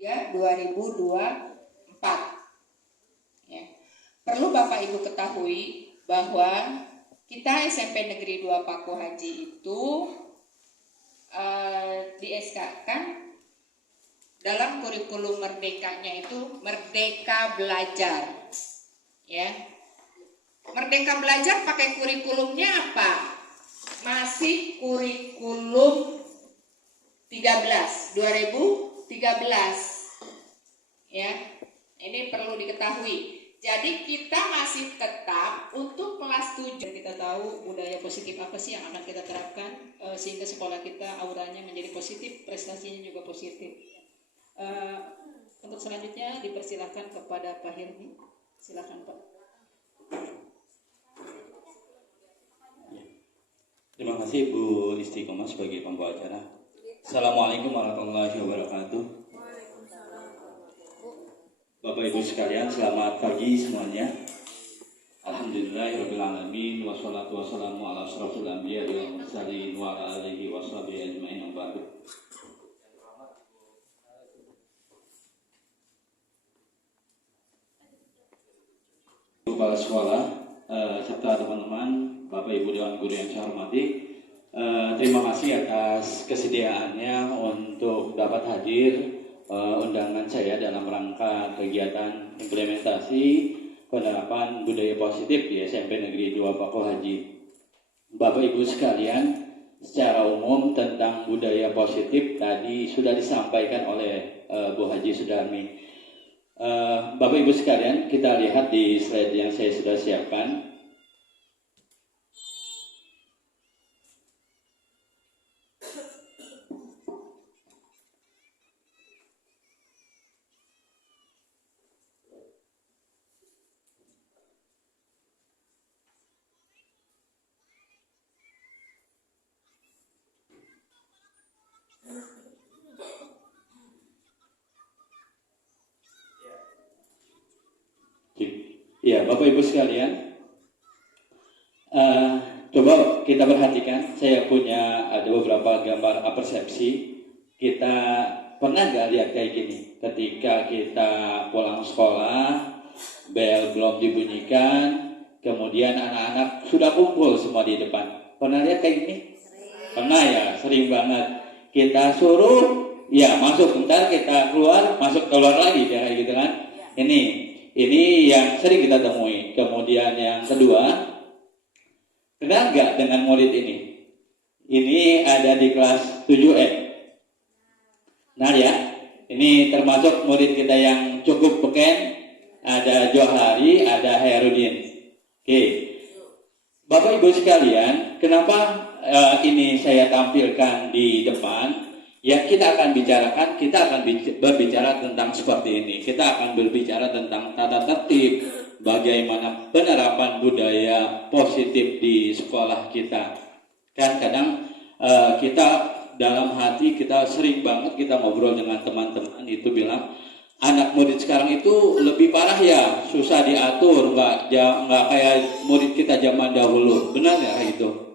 2024. Ya. Perlu Bapak Ibu ketahui bahwa kita SMP Negeri 2 Paku Haji itu di SK-kan dalam kurikulum merdekanya itu Merdeka Belajar. Ya. Merdeka Belajar pakai kurikulumnya apa? Masih kurikulum 2013. Ya. Ini perlu diketahui. Jadi kita masih tetap untuk kelas 7. Kita tahu budaya positif apa sih yang akan kita terapkan sehingga sekolah kita auranya menjadi positif, prestasinya juga positif. Untuk selanjutnya dipersilakan kepada Pak Hirmi. Silakan Pak. Terima kasih Bu Istiqomah sebagai pembawa acara. Assalamualaikum warahmatullahi wabarakatuh. Bapak Ibu sekalian, selamat pagi semuanya. Alhamdulillahirabbil alamin wassalatu wassalamu ala asyrofil anbiya wal mursalin wa ala alihi washabihi ajmain wa ba'du. Kepala sekolah serta teman-teman, Bapak Ibu Dewan Guru yang saya hormati, terima kasih atas kesediaannya untuk dapat hadir undangan saya dalam rangka kegiatan implementasi penerapan budaya positif di SMP Negeri 2 Paku Haji. Bapak Ibu sekalian, secara umum tentang budaya positif tadi sudah disampaikan oleh Bu Haji Sudarmi. Bapak Ibu sekalian, kita lihat di slide yang saya sudah siapkan. Ya, Bapak Ibu sekalian, coba kita perhatikan, saya punya ada beberapa gambar persepsi. Kita pernah nggak lihat kayak gini? Ketika kita pulang sekolah, bel belum dibunyikan, kemudian anak-anak sudah kumpul semua di depan. Pernah lihat kayak gini? Pernah ya, sering banget. Kita suruh, ya masuk bentar, kita keluar, masuk keluar lagi, kayak gitu kan? Ini yang sering kita temui. Kemudian yang kedua, kenal nggak dengan murid ini? Ini ada di kelas 7E. Nah ya, ini termasuk murid kita yang cukup beken. Ada Johari, ada Herudin. Oke, Bapak Ibu sekalian, kenapa ini saya tampilkan di depan? Yang kita akan bicarakan, kita akan berbicara tentang seperti ini. Kita akan berbicara tentang tata tertib, bagaimana penerapan budaya positif di sekolah kita. Kan kadang kita dalam hati kita sering banget kita ngobrol dengan teman-teman itu bilang, anak murid sekarang itu lebih parah ya, susah diatur, nggak kayak murid kita zaman dahulu. Benar ya itu?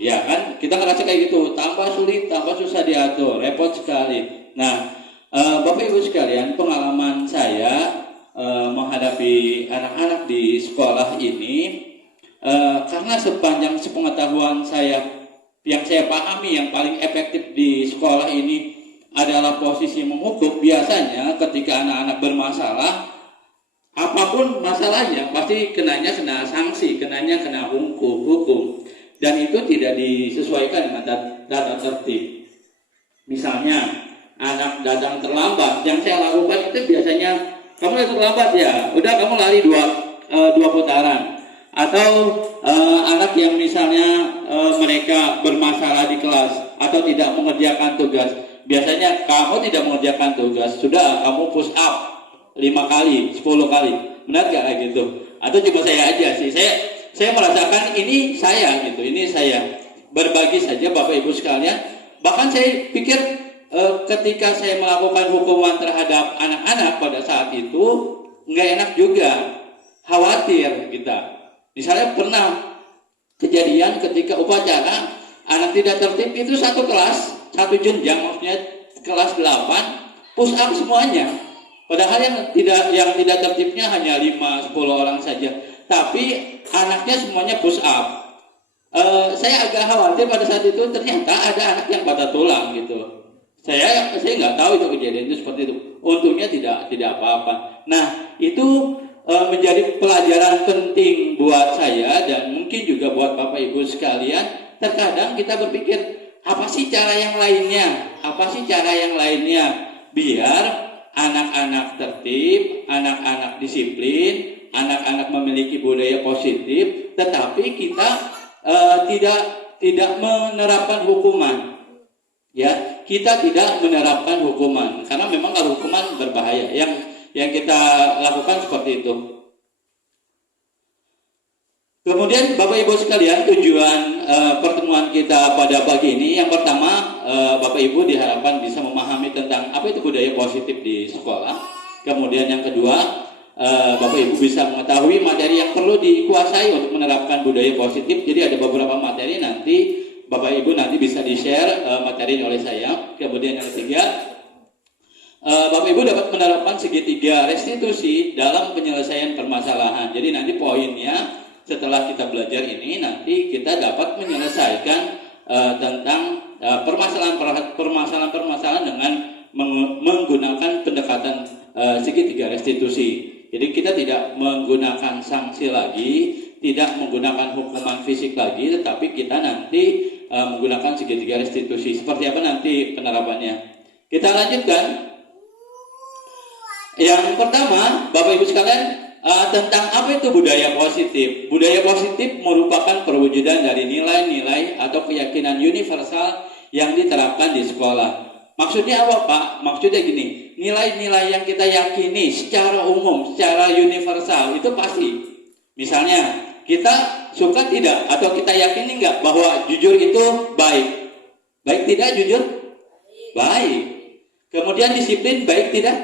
Ya kan, kita ngerasa kayak gitu, tambah sulit, tambah susah diatur, repot sekali. Nah, Bapak Ibu sekalian, pengalaman saya menghadapi anak-anak di sekolah ini, karena sepanjang sepengetahuan saya, yang saya pahami yang paling efektif di sekolah ini adalah posisi menghukum. Biasanya ketika anak-anak bermasalah, apapun masalahnya, pasti kenanya kena sanksi, kenanya kena hukum. Dan itu tidak disesuaikan dengan tata tertib. Misalnya anak datang terlambat, yang saya lakukan itu biasanya, kamu terlambat ya, udah kamu lari dua putaran. Atau anak yang misalnya mereka bermasalah di kelas atau tidak mengerjakan tugas, biasanya kamu tidak mengerjakan tugas, sudah kamu push up 5 kali, 10 kali. Benar gak kayak gitu? Atau cuma saya aja sih, saya merasakan ini saya gitu, ini saya berbagi saja Bapak Ibu sekalian. Bahkan saya pikir ketika saya melakukan hukuman terhadap anak-anak pada saat itu nggak enak juga, khawatir kita. Misalnya pernah kejadian ketika upacara anak tidak tertib itu satu kelas, satu jenjang, maksudnya kelas 8 push up semuanya. Padahal yang tidak tertibnya hanya 5-10 orang saja. Tapi anaknya semuanya push up. Saya agak khawatir pada saat itu ternyata ada anak yang patah tulang gitu. Saya nggak tahu itu kejadian itu seperti itu. Untungnya tidak apa-apa. Nah, itu menjadi pelajaran penting buat saya dan mungkin juga buat Bapak Ibu sekalian. Terkadang kita berpikir, apa sih cara yang lainnya? Apa sih cara yang lainnya biar anak-anak tertib, anak-anak disiplin, anak-anak memiliki budaya positif, tetapi kita tidak menerapkan hukuman. Ya, kita tidak menerapkan hukuman karena memang kalau hukuman berbahaya. Yang kita lakukan seperti itu. Kemudian Bapak Ibu sekalian, tujuan pertemuan kita pada pagi ini yang pertama, Bapak Ibu diharapkan bisa memahami tentang apa itu budaya positif di sekolah. Kemudian yang kedua, Bapak Ibu bisa mengetahui materi yang perlu dikuasai untuk menerapkan budaya positif. Jadi ada beberapa materi nanti Bapak Ibu nanti bisa di-share materi oleh saya. Kemudian yang ketiga, Bapak Ibu dapat menerapkan segitiga restitusi dalam penyelesaian permasalahan. Jadi nanti poinnya setelah kita belajar ini nanti kita dapat menyelesaikan tentang permasalahan-permasalahan dengan menggunakan pendekatan segitiga restitusi. Jadi kita tidak menggunakan sanksi lagi, tidak menggunakan hukuman fisik lagi, tetapi kita nanti menggunakan segitiga restitusi. Seperti apa nanti penerapannya? Kita lanjutkan. Yang pertama, Bapak Ibu sekalian, tentang apa itu budaya positif. Budaya positif merupakan perwujudan dari nilai-nilai atau keyakinan universal yang diterapkan di sekolah. Maksudnya apa, Pak? Maksudnya gini, nilai-nilai yang kita yakini secara umum, secara universal itu pasti. Misalnya, kita suka tidak atau kita yakini enggak bahwa jujur itu baik? Baik tidak jujur? Baik. Kemudian disiplin baik tidak?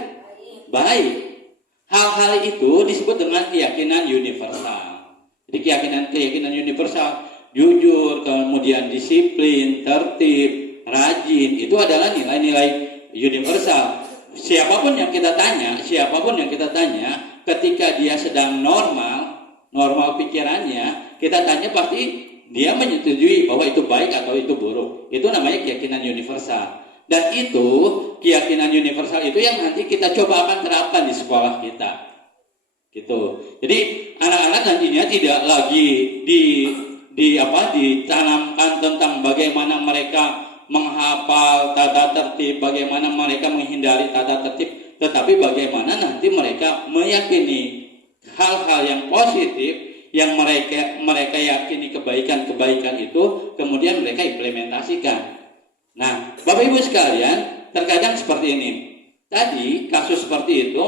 Baik. Hal-hal itu disebut dengan keyakinan universal. Jadi keyakinan universal, jujur, kemudian disiplin, tertib, rajin, itu adalah nilai-nilai universal. Siapapun yang kita tanya, ketika dia sedang normal pikirannya, kita tanya pasti dia menyetujui bahwa itu baik atau itu buruk. Itu namanya keyakinan universal. Dan itu keyakinan universal itu yang nanti kita coba akan terapkan di sekolah kita. Gitu. Jadi anak-anak nantinya tidak lagi ditanamkan tentang bagaimana mereka menghafal tata tertib, bagaimana mereka menghindari tata tertib, tetapi bagaimana nanti mereka meyakini hal-hal yang positif yang mereka yakini kebaikan itu, kemudian mereka implementasikan. Nah, Bapak Ibu sekalian, terkadang seperti ini. Tadi kasus seperti itu,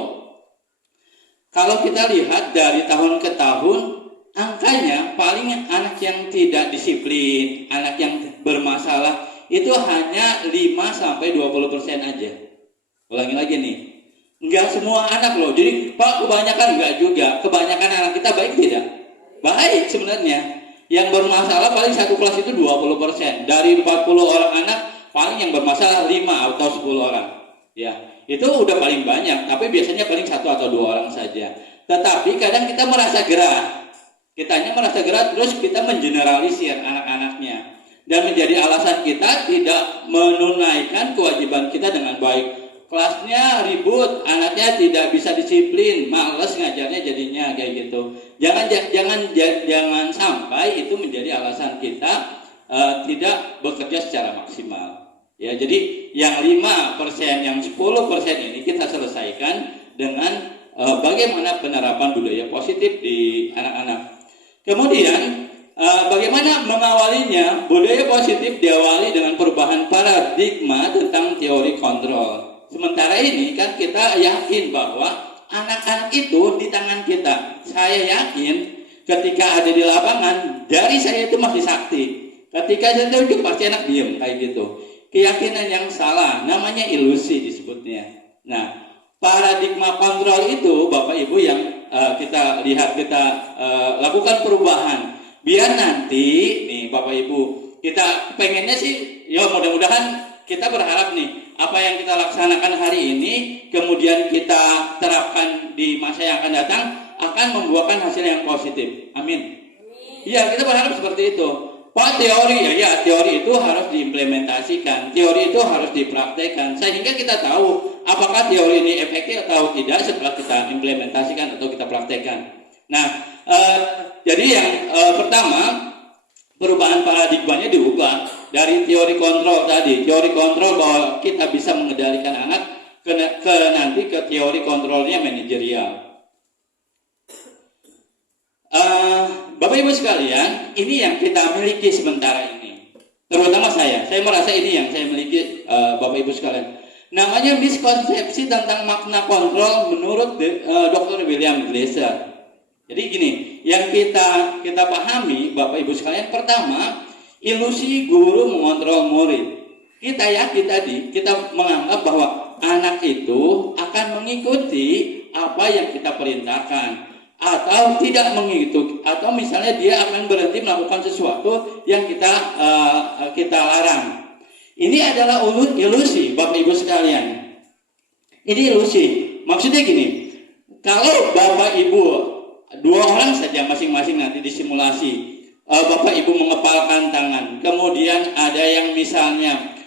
kalau kita lihat dari tahun ke tahun, angkanya paling anak yang tidak disiplin, anak yang bermasalah itu hanya 5-20% aja. Ulangi lagi nih, enggak semua anak loh. Jadi Pak, kebanyakan enggak juga. Kebanyakan anak kita baik tidak? Baik sebenarnya. Yang bermasalah paling satu kelas itu 20%. Dari 40 orang anak, paling yang bermasalah 5 atau 10 orang. Ya, itu udah paling banyak. Tapi biasanya paling 1 atau 2 orang saja. Tetapi kadang kita merasa gerah. Kitanya merasa gerah, terus kita mengeneralisir anak-anaknya. Dan menjadi alasan kita tidak menunaikan kewajiban kita dengan baik. Kelasnya ribut, anaknya tidak bisa disiplin, malas ngajarnya jadinya kayak gitu. Jangan sampai itu menjadi alasan kita tidak bekerja secara maksimal. Ya, jadi yang 5%, yang 10% ini kita selesaikan dengan bagaimana penerapan budaya positif di anak-anak. Kemudian bagaimana mengawalinya? Budaya positif diawali dengan perubahan paradigma tentang teori kontrol. Sementara ini kan kita yakin bahwa anak-anak itu di tangan kita. Saya yakin ketika ada di lapangan, jari saya itu masih sakti. Ketika saya tunjuk pasti anak diem kayak gitu. Keyakinan yang salah, namanya ilusi disebutnya. Nah, paradigma kontrol itu Bapak Ibu yang kita lihat, kita lakukan perubahan. Biar nanti nih Bapak Ibu, kita pengennya sih, ya mudah-mudahan kita berharap nih apa yang kita laksanakan hari ini, kemudian kita terapkan di masa yang akan datang, akan membuahkan hasil yang positif. Amin. Iya, kita berharap seperti itu. Pak, teori ya, teori itu harus diimplementasikan, teori itu harus dipraktekkan, sehingga kita tahu apakah teori ini efektif atau tidak setelah kita implementasikan atau kita praktekkan. Nah, jadi yang pertama, perubahan paradigmanya diubah dari teori kontrol tadi, teori kontrol bahwa kita bisa mengendalikan anak nanti ke teori kontrolnya manajerial. Bapak Ibu sekalian, ini yang kita miliki sementara ini. Terutama saya merasa ini yang saya miliki, Bapak Ibu sekalian. Namanya miskonsepsi tentang makna kontrol menurut Dr. William Glasser. Jadi gini, yang kita pahami, Bapak Ibu sekalian, pertama, ilusi guru mengontrol murid. Kita yakin tadi, kita menganggap bahwa anak itu akan mengikuti apa yang kita perintahkan, atau tidak mengikuti, atau misalnya dia akan berhenti melakukan sesuatu yang kita larang. Ini adalah ilusi, Bapak Ibu sekalian. Ini ilusi. Maksudnya gini, kalau Bapak Ibu 2 orang saja masing-masing nanti disimulasi, Bapak Ibu mengepalkan tangan, kemudian ada yang misalnya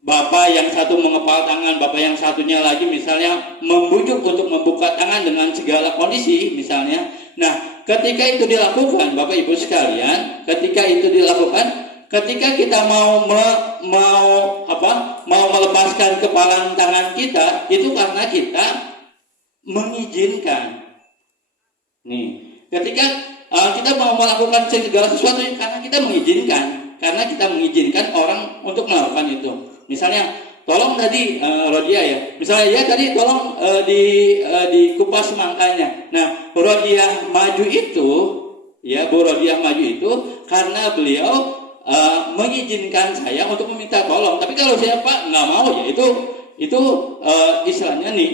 Bapak yang satu mengepal tangan, Bapak yang satunya lagi misalnya membujuk untuk membuka tangan dengan segala kondisi misalnya. Nah, ketika itu dilakukan, Bapak Ibu sekalian, ketika kita mau melepaskan kepalan tangan kita, itu karena kita mengizinkan. Nih, ketika kita mau melakukan segala sesuatu karena kita mengizinkan orang untuk melakukan itu. Misalnya, tolong tadi Rodia ya. Misalnya ya tadi tolong dikupas semangkanya. Nah, Rodia maju itu, ya Bu Rodia maju itu karena beliau mengizinkan saya untuk meminta tolong. Tapi kalau saya Pak nggak mau ya itu istilahnya nih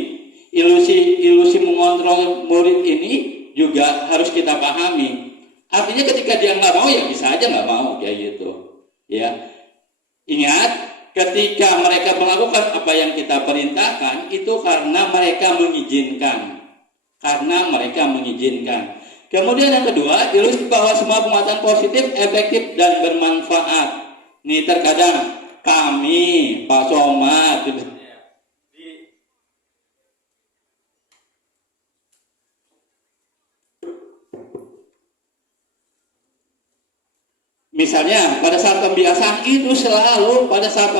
ilusi mengontrol murid ini juga harus kita pahami. Artinya ketika dia nggak mau ya bisa aja nggak mau kayak gitu. Ya, ingat. Ketika mereka melakukan apa yang kita perintahkan, itu karena mereka mengizinkan. Kemudian yang kedua, ilusi bahwa semua penguatan positif, efektif, dan bermanfaat. Nih terkadang kami, Pak Somad, misalnya pada saat pembiasaan itu selalu pada saat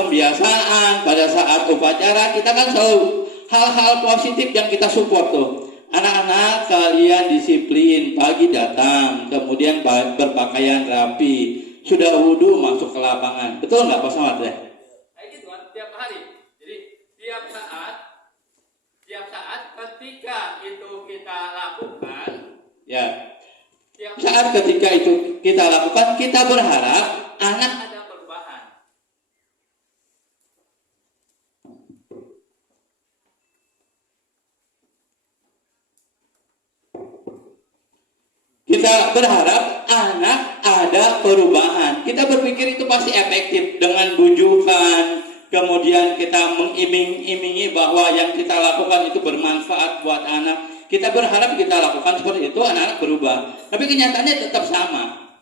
upacara kita kan selalu hal-hal positif yang kita support tuh. Anak-anak kalian disiplin, pagi datang, kemudian berpakaian rapi, sudah wudhu masuk ke lapangan. Betul nggak Pak Samad ya? Kayak gitu kan tiap hari. Jadi tiap saat ketika itu kita lakukan, ya. Saat ketika itu kita lakukan, kita berharap anak ada perubahan. Kita berharap anak ada perubahan. Kita berpikir itu pasti efektif dengan bujukan, kemudian kita mengiming-imingi bahwa yang kita lakukan itu bermanfaat buat anak. Kita berharap kita lakukan seperti itu, anak-anak berubah. Tapi kenyataannya tetap sama.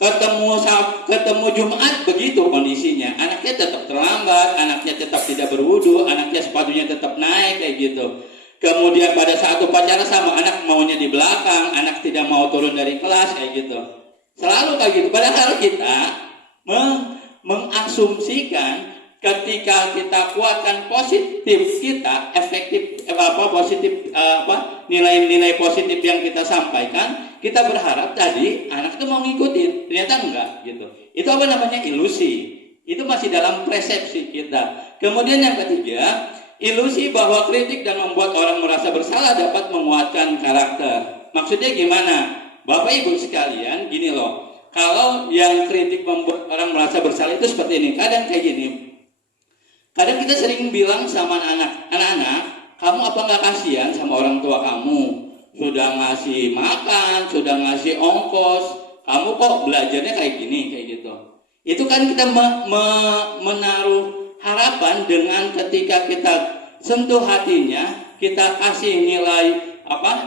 Ketemu Jumat begitu kondisinya. Anaknya tetap terlambat, anaknya tetap tidak berwudu, anaknya sepatunya tetap naik kayak gitu. Kemudian pada saat upacara sama, anak maunya di belakang, anak tidak mau turun dari kelas kayak gitu. Selalu kayak gitu. Padahal kita mengasumsikan ketika kita kuatkan positif kita, efektif nilai-nilai positif yang kita sampaikan, kita berharap tadi anak itu mau ngikutin. Ternyata enggak gitu. Itu apa namanya? Ilusi. Itu masih dalam persepsi kita. Kemudian yang ketiga, ilusi bahwa kritik dan membuat orang merasa bersalah dapat menguatkan karakter. Maksudnya gimana? Bapak Ibu sekalian, gini loh. Kalau yang kritik membuat orang merasa bersalah itu seperti ini. Kadang kayak gini. Kadang kita sering bilang sama anak-anak, kamu apa nggak kasihan sama orang tua kamu? Sudah ngasih makan, sudah ngasih ongkos, kamu kok belajarnya kayak gini, kayak gitu. Itu kan kita menaruh harapan dengan ketika kita sentuh hatinya, kita kasih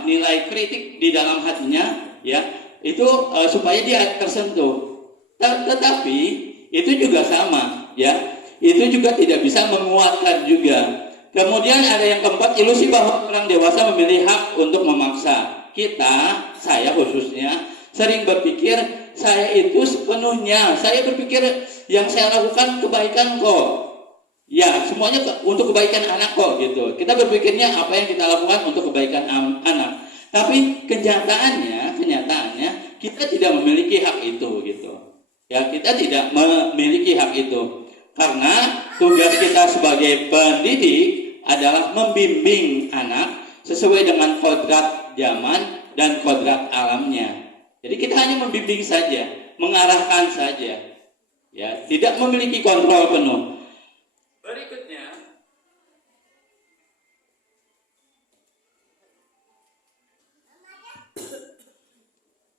nilai kritik di dalam hatinya, ya, itu supaya dia tersentuh. Tetapi itu juga sama, ya, itu juga tidak bisa menguatkan juga. Kemudian ada yang keempat, ilusi bahwa orang dewasa memiliki hak untuk memaksa. Saya khususnya sering berpikir saya itu sepenuhnya, saya berpikir yang saya lakukan kebaikan kok. Ya, semuanya untuk kebaikan anak kok gitu. Kita berpikirnya apa yang kita lakukan untuk kebaikan anak. Tapi kenyataannya kita tidak memiliki hak itu gitu. Ya, kita tidak memiliki hak itu. Karena tugas kita sebagai pendidik adalah membimbing anak sesuai dengan kodrat zaman dan kodrat alamnya. Jadi kita hanya membimbing saja, mengarahkan saja, ya, tidak memiliki kontrol penuh. Berikutnya,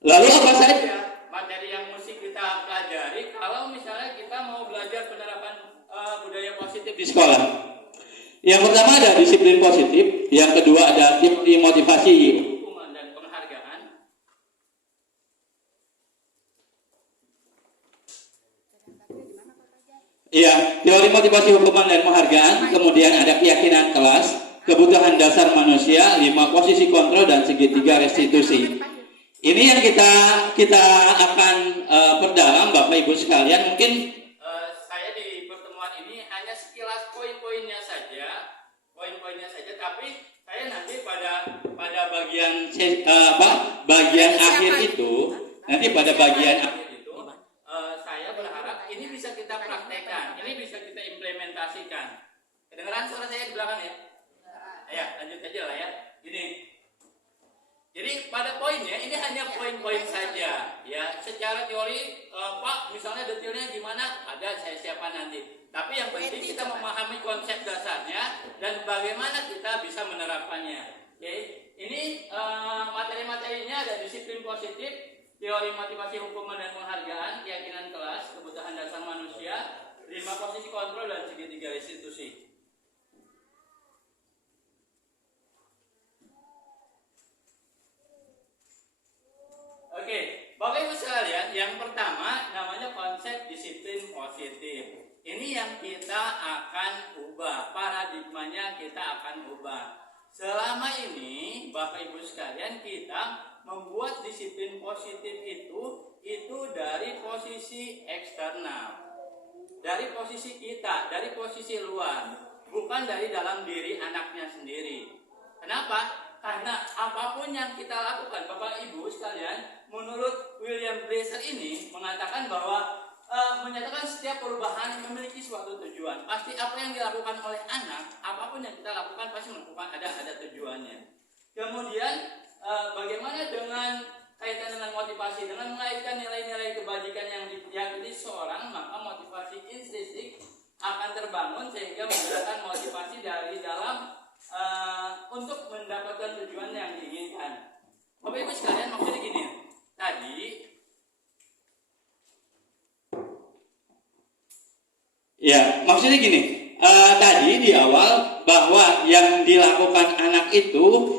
lalu apa saja materi yang mesti kita pelajari kalau misalnya kita mau belajar penerapan budaya positif di sekolah? Yang pertama ada disiplin positif, yang kedua ada teori motivasi. Hukuman dan penghargaan. Iya, teori motivasi hukuman dan penghargaan, kemudian ada keyakinan kelas, kebutuhan dasar manusia, 5 posisi kontrol dan segitiga restitusi. Ini yang kita akan perdalam, Bapak Ibu sekalian. Mungkin Saya di pertemuan ini hanya sekilas poin-poinnya saja, tapi saya nanti pada bagian akhir itu, saya berharap ini bisa kita praktekkan, ini bisa kita implementasikan. Kedengeran suara saya di belakang ya? Ya, lanjut aja lah ya. Gini. Jadi pada poinnya ini hanya poin-poin saja, ya. Secara teori, Pak, misalnya detailnya gimana? Ada, saya siapkan nanti. Tapi yang penting kita memahami konsep dasarnya dan bagaimana kita bisa menerapkannya. Oke, ini materi-materinya ada disiplin positif, teori motivasi hukuman dan penghargaan, keyakinan kelas, kebutuhan dasar manusia, 5 posisi kontrol dan segitiga restitusi. Oke, Bapak Ibu sekalian, yang pertama namanya konsep disiplin positif. Ini yang kita akan ubah, paradigmanya kita akan ubah. Selama ini, Bapak Ibu sekalian, kita membuat disiplin positif itu dari posisi eksternal, dari posisi kita, dari posisi luar, bukan dari dalam diri anaknya sendiri. Kenapa? Karena apapun yang kita lakukan, Bapak Ibu sekalian, menurut William Blaser ini mengatakan bahwa menyatakan setiap perubahan memiliki suatu tujuan. Pasti apa yang dilakukan oleh anak, apapun yang kita lakukan pasti melakukan ada tujuannya. Kemudian bagaimana dengan kaitan dengan motivasi, dengan mengaitkan nilai-nilai kebajikan yang diyakini seorang, maka motivasi intrinsik akan terbangun sehingga menggerakkan motivasi dari dalam untuk mendapatkan tujuan yang diinginkan. Bapak Ibu sekalian, maksudnya gini, tadi ya, maksudnya gini, tadi di awal bahwa yang dilakukan anak itu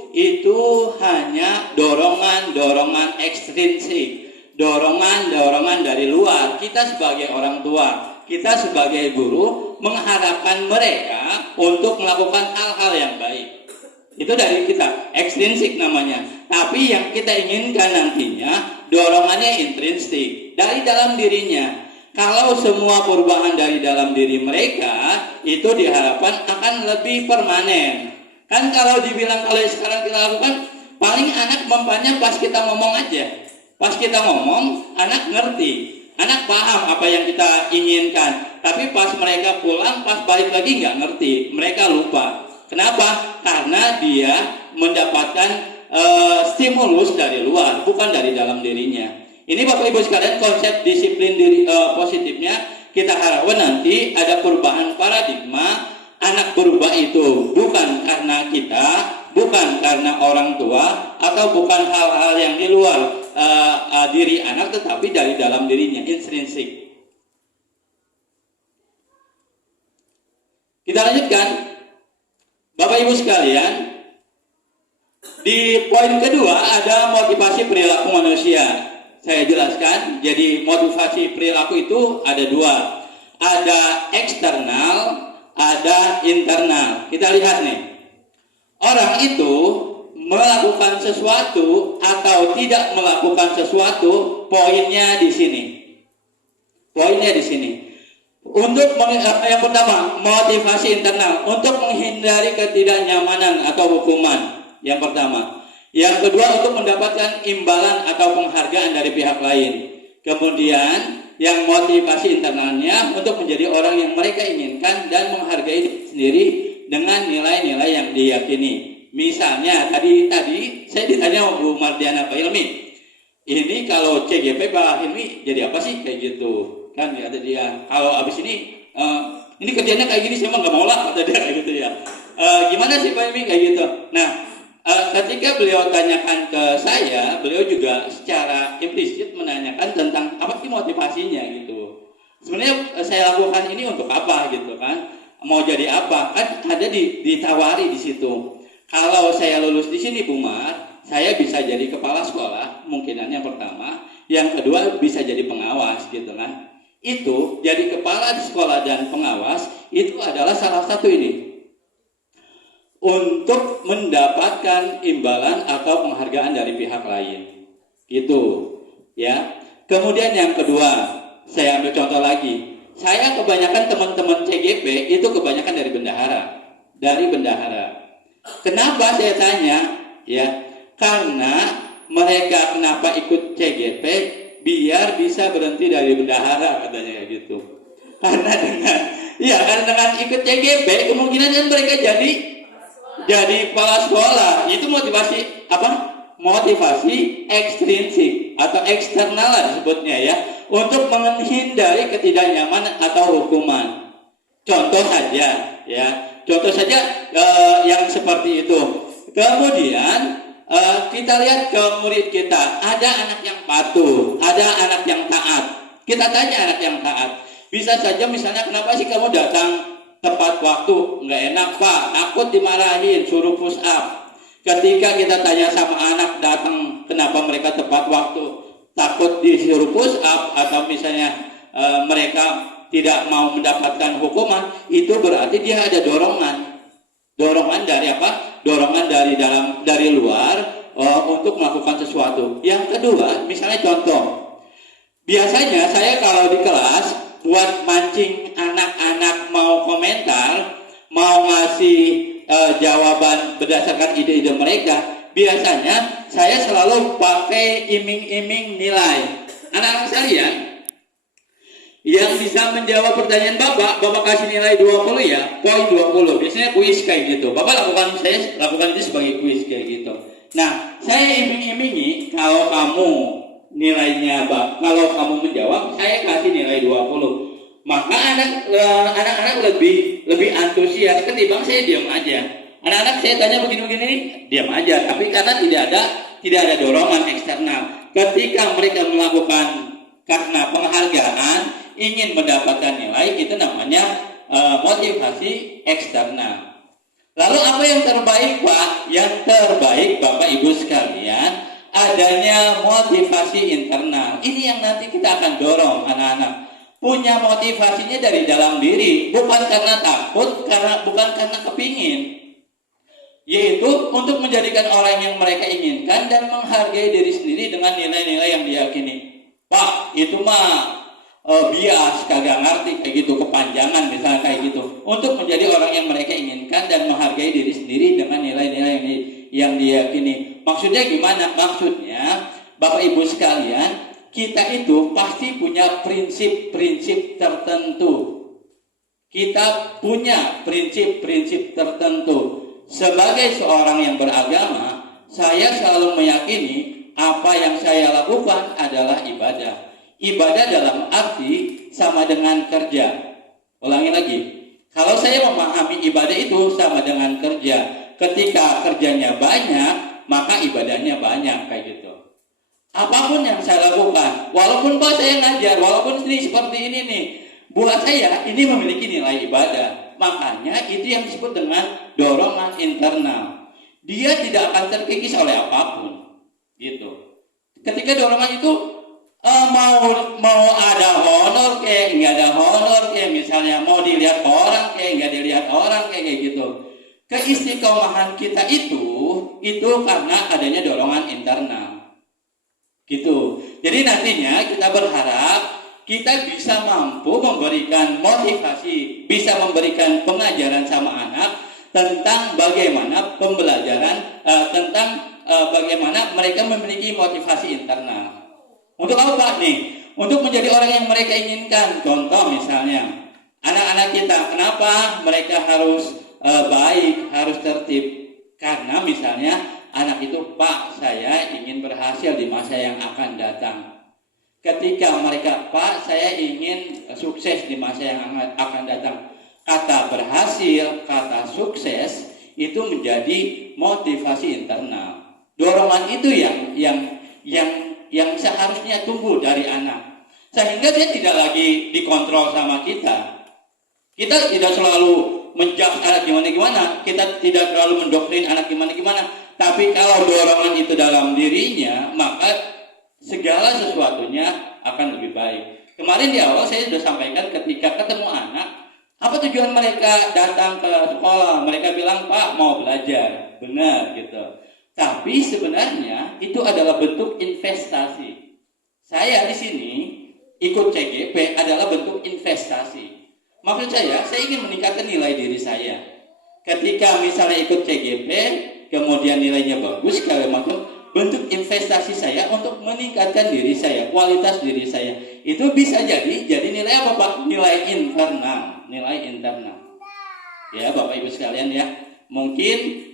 hanya dorongan ekstrinsik, dorongan dari luar. Kita sebagai orang tua, kita sebagai guru mengharapkan mereka untuk melakukan hal-hal yang baik. Itu dari kita, ekstrinsik namanya. Tapi yang kita inginkan nantinya dorongannya intrinsik, dari dalam dirinya. Kalau semua perubahan dari dalam diri mereka itu diharapkan akan lebih permanen. Kan kalau dibilang kalau sekarang kita lakukan, paling anak mempannya pas kita ngomong aja. Pas kita ngomong, anak ngerti, anak paham apa yang kita inginkan. Tapi pas mereka pulang, pas balik lagi nggak ngerti, mereka lupa. Kenapa? Karena dia mendapatkan stimulus dari luar, bukan dari dalam dirinya. Ini Bapak Ibu sekalian, konsep disiplin diri positifnya kita harapkan nanti ada perubahan paradigma. Anak berubah itu bukan karena kita, bukan karena orang tua, atau bukan hal-hal yang di luar diri anak, tetapi dari dalam dirinya, intrinsik. Kita lanjutkan. Bapak Ibu sekalian, di poin kedua ada motivasi perilaku manusia. Saya jelaskan, jadi motivasi perilaku itu ada dua. Ada eksternal, ada internal. Kita lihat nih. Orang itu melakukan sesuatu atau tidak melakukan sesuatu, poinnya di sini. Poinnya di sini. Untuk yang pertama, motivasi internal untuk menghindari ketidaknyamanan atau hukuman. Yang pertama. Yang kedua, untuk mendapatkan imbalan atau penghargaan dari pihak lain. Kemudian, yang motivasi internalnya untuk menjadi orang yang mereka inginkan dan menghargai sendiri dengan nilai-nilai yang diyakini. Misalnya, tadi saya ditanya Bu Mardiana Pak Ilmi, ini kalau CGP Pak Ilmi jadi apa sih kayak gitu? Kan ya, ada dia. Kalau abis ini kerjanya kayak gini, saya mah nggak mau lah, kata dia kayak gitu ya. Gimana sih Pak Ilmi kayak gitu? Nah, ketika beliau tanyakan ke saya, beliau juga secara implisit menanyakan tentang apa sih motivasinya gitu. Sebenarnya saya lakukan ini untuk apa gitu kan? Mau jadi apa? Kan ada ditawari di situ. Kalau saya lulus di sini Bu Mar, saya bisa jadi kepala sekolah, kemungkinannya pertama. Yang kedua bisa jadi pengawas gitu kan. Itu jadi kepala di sekolah dan pengawas itu adalah salah satu ini untuk mendapatkan imbalan atau penghargaan dari pihak lain gitu ya. Kemudian yang kedua, saya ambil contoh lagi, saya kebanyakan teman-teman CGP itu kebanyakan dari bendahara. Kenapa saya tanya ya, karena mereka kenapa ikut CGP biar bisa berhenti dari bendahara, katanya gitu. Karena dengan ikut CGP kemungkinan mereka jadi kepala sekolah. Itu motivasi apa? Motivasi ekstrinsik atau eksternal disebutnya ya, untuk menghindari ketidaknyamanan atau hukuman. Contoh saja yang seperti itu. Kemudian kita lihat ke murid kita, ada anak yang patuh, ada anak yang taat. Kita tanya anak yang taat, bisa saja misalnya, kenapa sih kamu datang tepat waktu? Nggak enak Pak, takut dimarahin, suruh push up. Ketika kita tanya sama anak datang, kenapa mereka tepat waktu? Takut disuruh push up, atau misalnya mereka tidak mau mendapatkan hukuman, itu berarti dia ada dorongan dari apa? Dorongan dari luar untuk melakukan sesuatu. Yang kedua, misalnya contoh, biasanya saya kalau di kelas buat mancing anak-anak mau komentar, mau ngasih jawaban berdasarkan ide-ide mereka, biasanya saya selalu pakai iming-iming nilai. Anak-anak sekalian, yang bisa menjawab pertanyaan Bapak kasih nilai 20 ya, poin 20. Biasanya kuis kayak gitu. Saya lakukan itu sebagai kuis kayak gitu. Nah, saya iming-imingi kalau kamu nilainya, kalau kamu menjawab, saya kasih nilai 20. Maka anak-anak lebih antusias ketimbang saya diam aja. Anak-anak saya tanya begini-begini, diam aja. Tapi karena tidak ada dorongan eksternal. Ketika mereka melakukan karena penghargaan, ingin mendapatkan nilai, itu namanya motivasi eksternal. Lalu apa yang terbaik Pak? Yang terbaik Bapak Ibu sekalian, adanya motivasi internal. Ini yang nanti kita akan dorong anak-anak. Punya motivasinya dari dalam diri, bukan karena takut, bukan karena kepingin. Yaitu untuk menjadikan orang yang mereka inginkan dan menghargai diri sendiri dengan nilai-nilai yang diyakini. Pak, itu mah bias, kagak ngerti kayak gitu, kepanjangan misalnya kayak gitu. Untuk menjadi orang yang mereka inginkan dan menghargai diri sendiri dengan nilai-nilai yang diyakini. Maksudnya gimana? Maksudnya Bapak Ibu sekalian, kita itu pasti punya prinsip-prinsip tertentu. Kita punya prinsip-prinsip tertentu. Sebagai seorang yang beragama, saya selalu meyakini apa yang saya lakukan adalah ibadah. Ibadah dalam arti sama dengan kerja. Ulangi lagi. Kalau saya memahami ibadah itu sama dengan kerja. Ketika kerjanya banyak, maka ibadahnya banyak kayak gitu. Apapun yang saya lakukan, walaupun Pak saya ngajar, walaupun ini seperti ini nih, buat saya ini memiliki nilai ibadah. Makanya itu yang disebut dengan dorongan internal. Dia tidak akan terkikis oleh apapun, gitu. Ketika dorongan itu mau ada honor kayak nggak ada honor kayak, misalnya mau dilihat orang kayak nggak dilihat orang kayak gitu. Keistiqomahan kita itu karena adanya dorongan internal, gitu. Jadi nantinya kita berharap kita bisa mampu memberikan motivasi, bisa memberikan pengajaran sama anak tentang bagaimana pembelajaran, tentang bagaimana mereka memiliki motivasi internal. Untuk apa nih? Untuk menjadi orang yang mereka inginkan. Contoh misalnya, anak-anak kita, kenapa mereka harus baik, harus tertib? Karena misalnya anak itu, Pak, saya ingin berhasil di masa yang akan datang. Ketika mereka, Pak, saya ingin sukses di masa yang akan datang. Kata berhasil, kata sukses itu menjadi motivasi internal. Dorongan itu yang seharusnya tumbuh dari anak. Sehingga dia tidak lagi dikontrol sama kita. Kita tidak selalu menjudge anak gimana-gimana, kita tidak terlalu mendoktrin anak gimana-gimana. Tapi kalau dorongan itu dalam dirinya, maka segala sesuatunya akan lebih baik. Kemarin di awal saya sudah sampaikan, ketika ketemu anak, apa tujuan mereka datang ke sekolah? Mereka bilang, Pak, mau belajar. Benar gitu. Tapi sebenarnya itu adalah bentuk investasi. Saya di sini ikut CGP adalah bentuk investasi. Maksud saya ingin meningkatkan nilai diri saya. Ketika misalnya ikut CGP, kemudian nilainya bagus, kalau macam, bentuk investasi saya untuk meningkatkan diri saya, kualitas diri saya. Itu bisa jadi nilai apa, Pak? Nilai internal. Ya, Bapak Ibu sekalian ya. Mungkin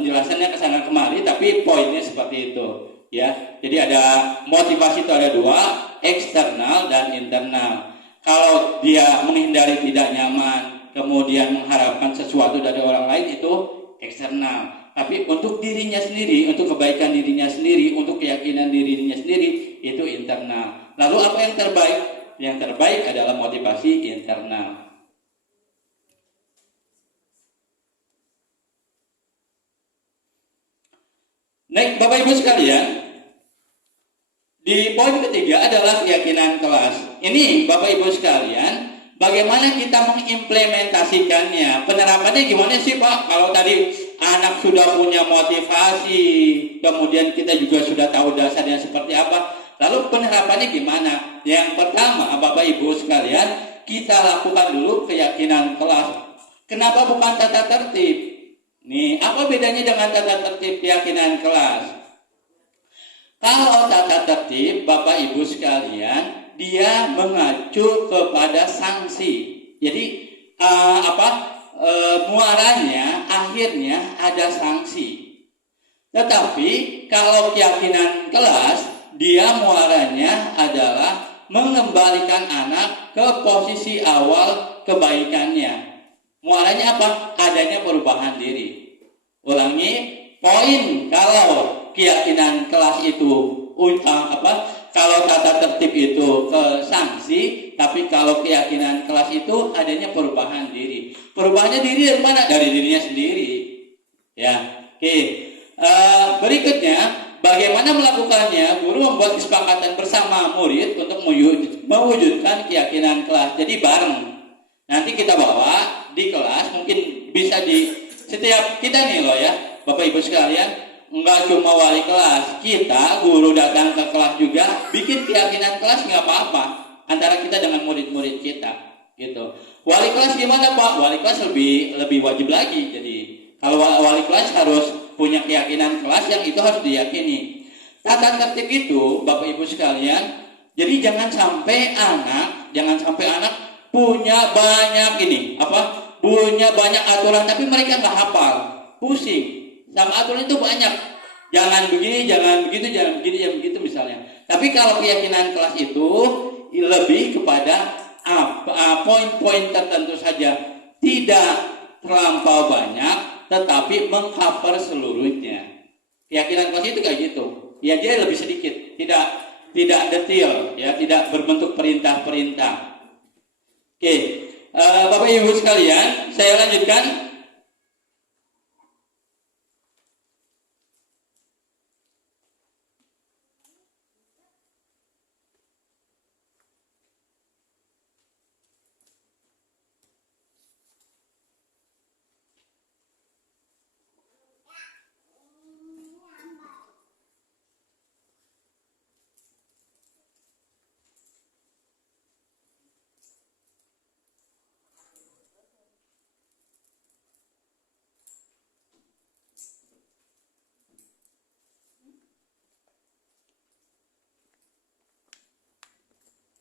penjelasannya kesana kemari, tapi poinnya seperti itu. Ya, jadi ada motivasi itu ada dua, eksternal dan internal. Kalau dia menghindari tidak nyaman, kemudian mengharapkan sesuatu dari orang lain, itu eksternal. Tapi untuk dirinya sendiri, untuk kebaikan dirinya sendiri, untuk keyakinan dirinya sendiri, itu internal. Lalu apa yang terbaik? Yang terbaik adalah motivasi internal. Baik, Bapak Ibu sekalian, di poin ketiga adalah keyakinan kelas. Ini Bapak Ibu sekalian, bagaimana kita mengimplementasikannya? Penerapannya gimana sih, Pak? Kalau tadi anak sudah punya motivasi, kemudian kita juga sudah tahu dasarnya seperti apa, lalu penerapannya gimana? Yang pertama, Bapak Ibu sekalian, kita lakukan dulu keyakinan kelas. Kenapa bukan tata tertib? Nih, apa bedanya dengan tata tertib keyakinan kelas? Kalau tata tertib, Bapak Ibu sekalian, dia mengacu kepada sanksi. Jadi muaranya akhirnya ada sanksi. Tetapi kalau keyakinan kelas, dia muaranya adalah mengembalikan anak ke posisi awal kebaikannya. Muaranya apa? Adanya perubahan diri. Ulangi, poin kalau keyakinan kelas itu kalau tata tertib itu ke sanksi, tapi kalau keyakinan kelas itu adanya perubahan diri. Perubahannya diri dari mana? Dari dirinya sendiri. Ya, oke. Berikutnya, bagaimana melakukannya? Guru membuat kesepakatan bersama murid untuk mewujudkan keyakinan kelas. Jadi bareng. Nanti kita bawa di kelas, mungkin bisa di setiap kita nih loh ya, Bapak Ibu sekalian, enggak cuma wali kelas, kita guru datang ke kelas juga, bikin keyakinan kelas nggak apa-apa antara kita dengan murid-murid kita, gitu. Wali kelas gimana, Pak? Wali kelas lebih wajib lagi. Jadi kalau wali kelas harus punya keyakinan kelas yang itu harus diyakini. Tata tertib itu, Bapak Ibu sekalian, jadi jangan sampai anak punya banyak punya banyak aturan tapi mereka nggak hafal, pusing sama aturan itu banyak. Jangan begini, jangan begitu, jangan begini, jangan begitu misalnya. Tapi kalau keyakinan kelas itu lebih kepada poin-poin tertentu saja, tidak terlampau banyak, tetapi mengcover seluruhnya. Keyakinan kelas itu kayak gitu. Ya, dia lebih sedikit, tidak detail, ya, tidak berbentuk perintah-perintah. Oke. Bapak Ibu sekalian, saya lanjutkan.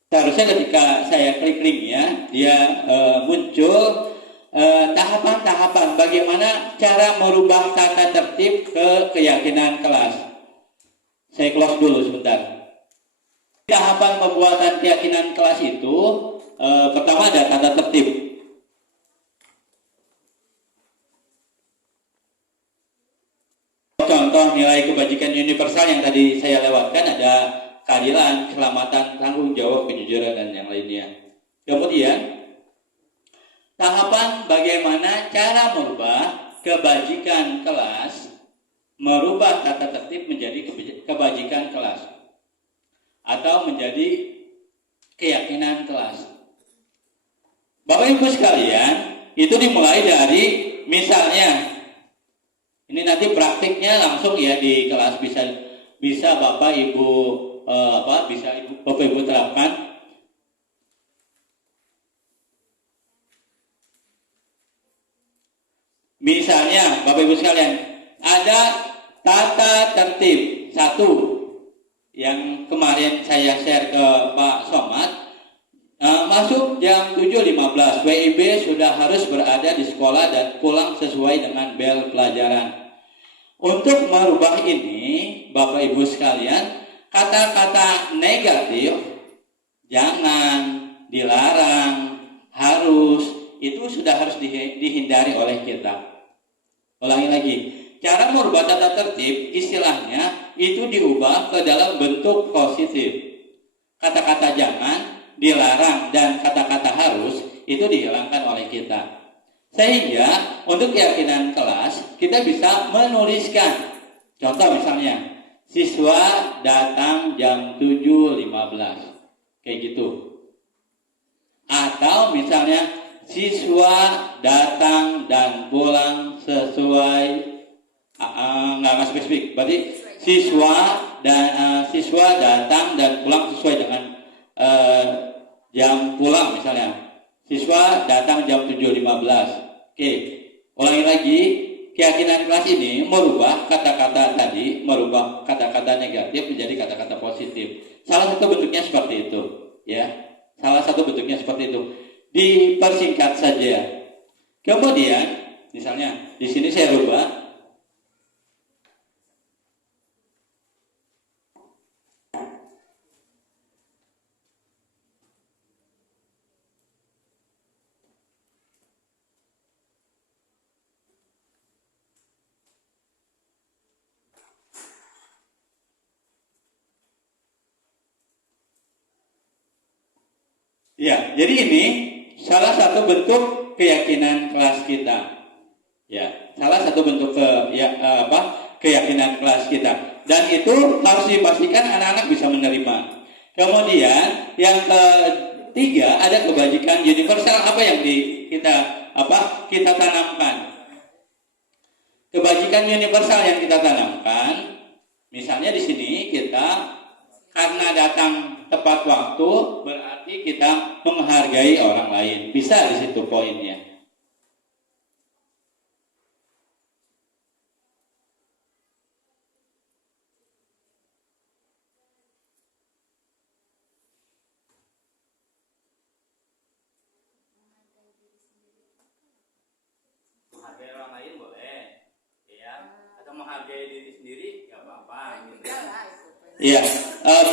Seharusnya ketika saya klik linknya, dia muncul tahapan-tahapan bagaimana cara merubah tata tertib ke keyakinan kelas. Saya close dulu sebentar. Tahapan pembuatan keyakinan kelas itu pertama ada tata tertib. Contoh nilai kebajikan universal yang tadi saya lewatkan ada keadilan, keselamatan, tanggung jawab, kejujuran, dan yang lainnya. Kemudian, tahapan bagaimana cara merubah kebajikan kelas, merubah tata tertib menjadi kebajikan kelas, atau menjadi keyakinan kelas. Bapak Ibu sekalian, itu dimulai dari misalnya, ini nanti praktiknya langsung ya di kelas bisa Bapak Ibu Bapak Ibu terapkan. Misalnya Bapak Ibu sekalian, ada tata tertib 1 yang kemarin saya share ke Pak Somad. Masuk jam 7.15, WIB sudah harus berada di sekolah dan pulang sesuai dengan bel pelajaran. Untuk merubah ini, Bapak Ibu sekalian, kata-kata negatif, jangan, dilarang, harus, itu sudah harus dihindari oleh kita. Ulangi lagi, cara merubah tata tertib, istilahnya, itu diubah ke dalam bentuk positif. Kata-kata jangan, dilarang, dan kata-kata harus, itu dihilangkan oleh kita. Sehingga, untuk keyakinan kelas, kita bisa menuliskan. Contoh misalnya, siswa datang jam 7.15, kayak gitu. Atau misalnya siswa datang dan pulang sesuai nggak spesifik. Berarti siswa datang dan pulang sesuai dengan jam pulang misalnya. Siswa datang jam 7.15. Oke, ulangi lagi. Keyakinan kelas ini merubah kata-kata tadi, merubah kata-kata negatif menjadi kata-kata positif. Salah satu bentuknya seperti itu, ya. Salah satu bentuknya seperti itu. Dipersingkat saja. Kemudian, misalnya di sini saya rubah. Ya, jadi ini salah satu bentuk keyakinan kelas kita. Ya, salah satu bentuk keyakinan kelas kita. Dan itu harus dipastikan anak-anak bisa menerima. Kemudian yang ketiga ada kebajikan universal. Apa yang kita tanamkan? Kebajikan universal yang kita tanamkan, misalnya di sini kita karena datang tepat waktu berarti kita menghargai orang lain. Bisa di situ poinnya. Menghargai orang lain boleh, ya. Atau menghargai diri sendiri nggak apa-apa. Gitu. Ya,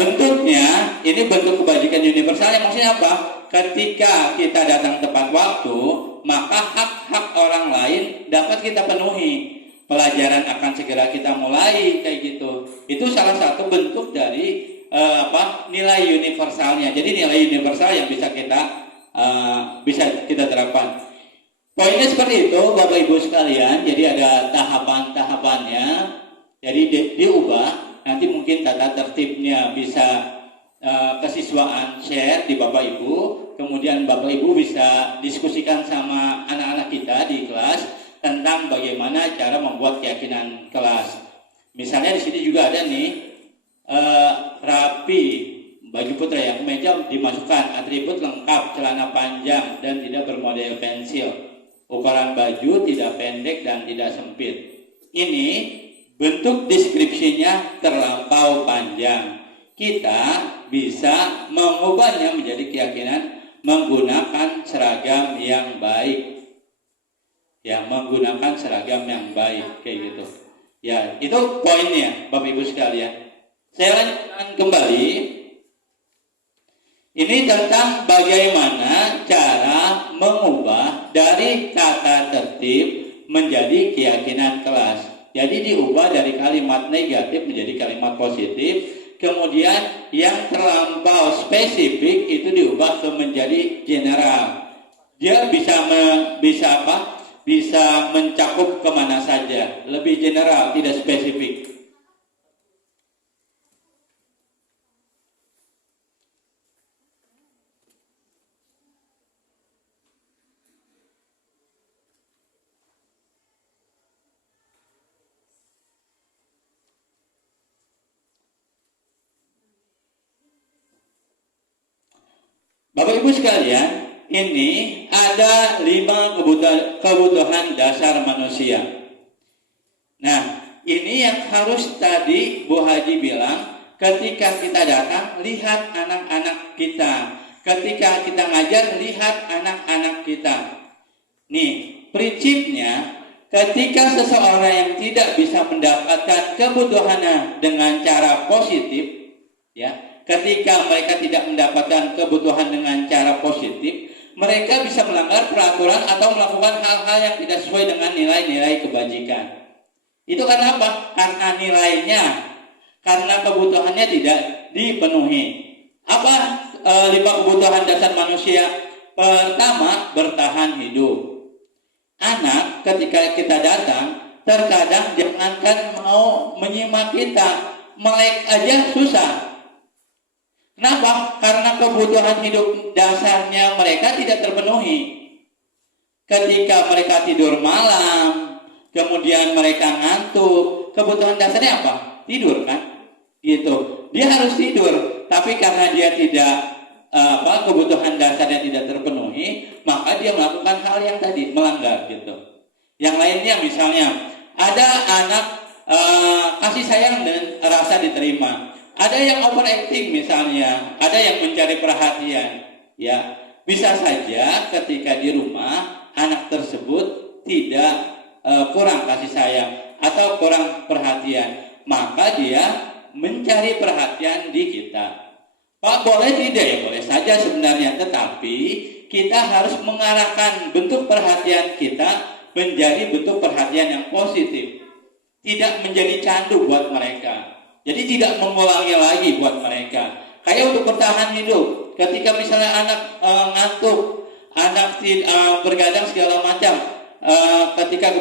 bentuknya ini bentuk kebajikan universal yang maksudnya apa? Ketika kita datang tepat waktu, maka hak-hak orang lain dapat kita penuhi. Pelajaran akan segera kita mulai kayak gitu. Itu salah satu bentuk dari nilai universalnya. Jadi nilai universal yang bisa kita bisa kita terapkan. Poinnya seperti itu, Bapak Ibu sekalian. Jadi ada tahapan-tahapannya. Jadi diubah. Nanti mungkin tata tertibnya bisa kesiswaan share di Bapak Ibu. Kemudian Bapak Ibu bisa diskusikan sama anak-anak kita di kelas tentang bagaimana cara membuat keyakinan kelas. Misalnya di sini juga ada nih rapi, baju putra yang kemeja dimasukkan, atribut lengkap, celana panjang dan tidak bermodel pensil. Ukuran baju tidak pendek dan tidak sempit. Ini bentuk deskripsinya terlampau panjang. Kita bisa mengubahnya menjadi keyakinan menggunakan seragam yang baik. Ya, menggunakan seragam yang baik kayak gitu. Ya, itu poinnya, Bapak Ibu sekalian. Saya lanjutkan kembali. Ini tentang bagaimana cara mengubah dari tata tertib menjadi keyakinan kelas. Jadi diubah dari kalimat negatif menjadi kalimat positif. Kemudian yang terlampau spesifik itu diubah menjadi general. Dia bisa mencakup kemana saja. Lebih general, tidak spesifik. Bapak Ibu sekalian, ini ada 5 kebutuhan dasar manusia. Nah, ini yang harus tadi Bu Haji bilang, ketika kita datang, lihat anak-anak kita. Ketika kita ngajar, lihat anak-anak kita. Nih, prinsipnya, ketika seseorang yang tidak bisa mendapatkan kebutuhannya dengan cara positif, ya, ketika mereka tidak mendapatkan kebutuhan dengan cara positif, mereka bisa melanggar peraturan atau melakukan hal-hal yang tidak sesuai dengan nilai-nilai kebajikan. Itu karena apa? Karena nilainya, karena kebutuhannya tidak dipenuhi. Apa 5 kebutuhan dasar manusia? Pertama, bertahan hidup. Anak ketika kita datang, terkadang jangankan mau menyimak kita, melek aja susah. Kenapa? Karena kebutuhan hidup dasarnya mereka tidak terpenuhi. Ketika mereka tidur malam, kemudian mereka ngantuk, kebutuhan dasarnya apa? Tidur kan? Gitu. Dia harus tidur, tapi karena dia tidak kebutuhan dasarnya tidak terpenuhi, maka dia melakukan hal yang tadi, melanggar gitu. Yang lainnya misalnya ada anak kasih sayang dan rasa diterima. Ada yang overacting misalnya, ada yang mencari perhatian. Ya, bisa saja ketika di rumah anak tersebut tidak kurang kasih sayang atau kurang perhatian, maka dia mencari perhatian di kita. Pak, boleh tidak? Ya boleh saja sebenarnya, tetapi kita harus mengarahkan bentuk perhatian kita menjadi bentuk perhatian yang positif, tidak menjadi candu buat mereka. Jadi tidak mengulangi lagi buat mereka. Kayak untuk bertahan hidup, ketika misalnya anak ngantuk, anak bergadang segala macam, ketika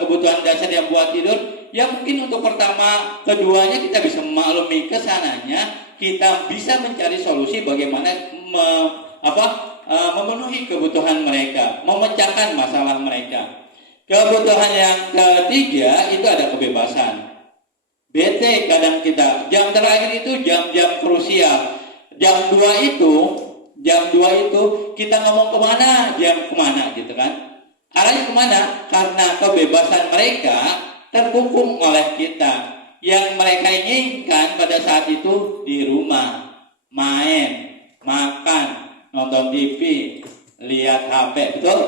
kebutuhan dasar yang buat tidur, ya mungkin untuk pertama, keduanya kita bisa memaklumi kesananya, kita bisa mencari solusi bagaimana memenuhi kebutuhan mereka, memecahkan masalah mereka. Kebutuhan yang ketiga itu ada kebebasan. Bete kadang kita, jam terakhir itu jam-jam krusial. Jam 2 itu kita ngomong kemana, jam kemana gitu kan. Arahnya kemana? Karena kebebasan mereka terkungkung oleh kita. Yang mereka inginkan pada saat itu di rumah, main, makan, nonton TV, lihat HP, betul?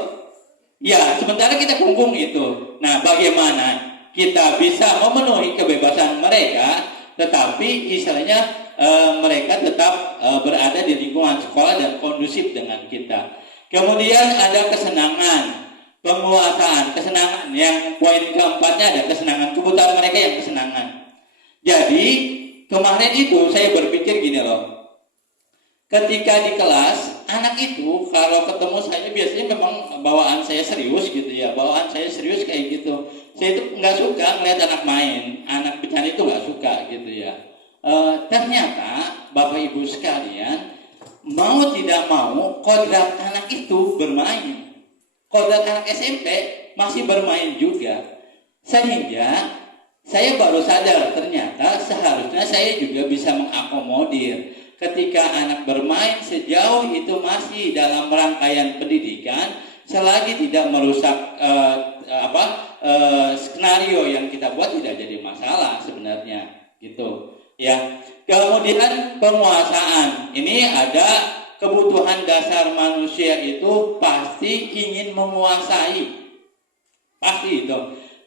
Ya, sementara kita kungkung itu. Nah, bagaimana kita bisa memenuhi kebebasan mereka, tetapi istilahnya mereka tetap berada di lingkungan sekolah dan kondusif dengan kita. Kemudian ada kesenangan, penguasaan, kesenangan. Yang poin keempatnya ada kesenangan, kebutuhan mereka yang kesenangan. Jadi kemarin itu saya berpikir gini loh, ketika di kelas anak itu kalau ketemu saya biasanya memang bawaan saya serius gitu ya, bawaan saya serius kayak gitu. Saya itu nggak suka melihat anak main, anak bercanda itu nggak suka gitu ya. Ternyata Bapak Ibu sekalian, mau tidak mau kodrat anak itu bermain, kodrat anak SMP masih bermain juga, sehingga saya baru sadar ternyata seharusnya saya juga bisa mengakomodir ketika anak bermain sejauh itu masih dalam rangkaian pendidikan, selagi tidak merusak skenario yang kita buat tidak jadi masalah sebenarnya gitu ya. Kemudian penguasaan, ini ada kebutuhan dasar manusia itu pasti ingin menguasai, pasti itu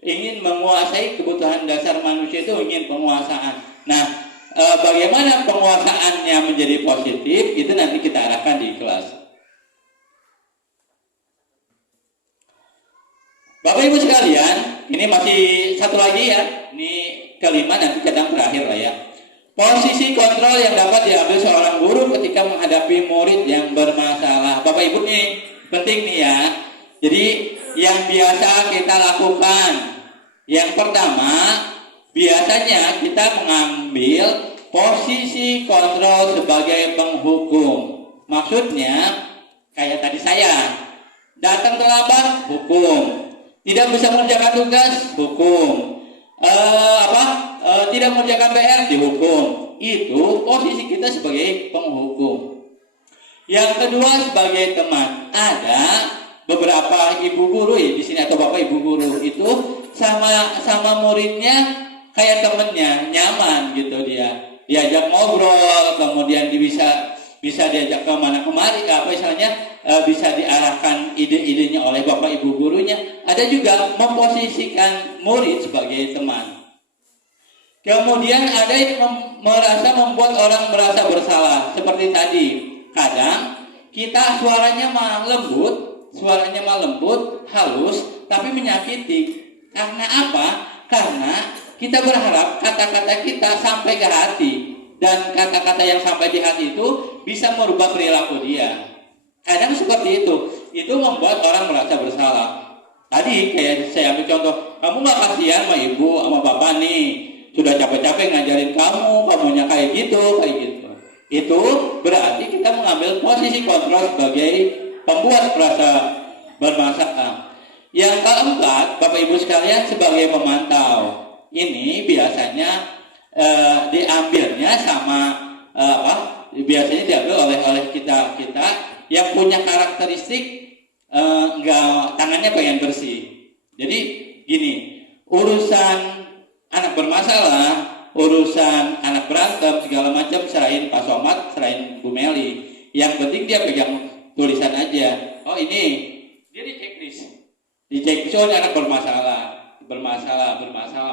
ingin menguasai, kebutuhan dasar manusia itu ingin penguasaan. Nah, bagaimana penguasaannya menjadi positif itu nanti kita arahkan di kelas. Bapak Ibu sekalian, ini masih satu lagi ya, ini kelima, nanti kadang terakhir lah ya. Posisi kontrol yang dapat diambil seorang guru ketika menghadapi murid yang bermasalah. Bapak Ibu nih penting nih ya. Jadi yang biasa kita lakukan, yang pertama biasanya kita mengambil posisi kontrol sebagai penghukum. Maksudnya kayak tadi saya datang terlambat, hukum. Tidak bisa mengerjakan tugas, hukum. Tidak mengerjakan PR, dihukum. Itu posisi kita sebagai penghukum. Yang kedua sebagai teman. Ada beberapa ibu guru ya di sini atau bapak ibu guru itu sama muridnya kayak temennya, nyaman gitu dia. Diajak ngobrol, kemudian bisa diajak ke mana kemari, bisa diarahkan ide-idenya oleh bapak ibu gurunya. Ada juga memposisikan murid sebagai teman. Kemudian ada yang membuat orang merasa bersalah. Seperti tadi, kadang kita suaranya mah lembut, halus, tapi menyakiti. Karena apa? Karena kita berharap kata-kata kita sampai ke hati. Dan kata-kata yang sampai di hati itu bisa merubah perilaku dia. Kadang seperti itu membuat orang merasa bersalah. Tadi kayak saya ambil contoh, kamu gak kasihan sama ibu, sama bapak nih, sudah capek-capek ngajarin kamunya kayak gitu. Itu berarti kita mengambil posisi kontrol sebagai pembuat merasa bermasalah. Yang keempat, Bapak Ibu sekalian sebagai pemantau. Ini biasanya diambilnya biasanya diambil oleh kita yang punya karakteristik tangannya pengen bersih. Jadi gini, urusan anak bermasalah, urusan anak berantem segala macam serahin Pak Somad, serahin Bu Meli. Yang penting dia pegang tulisan aja. Oh ini dia di checklist anak bermasalah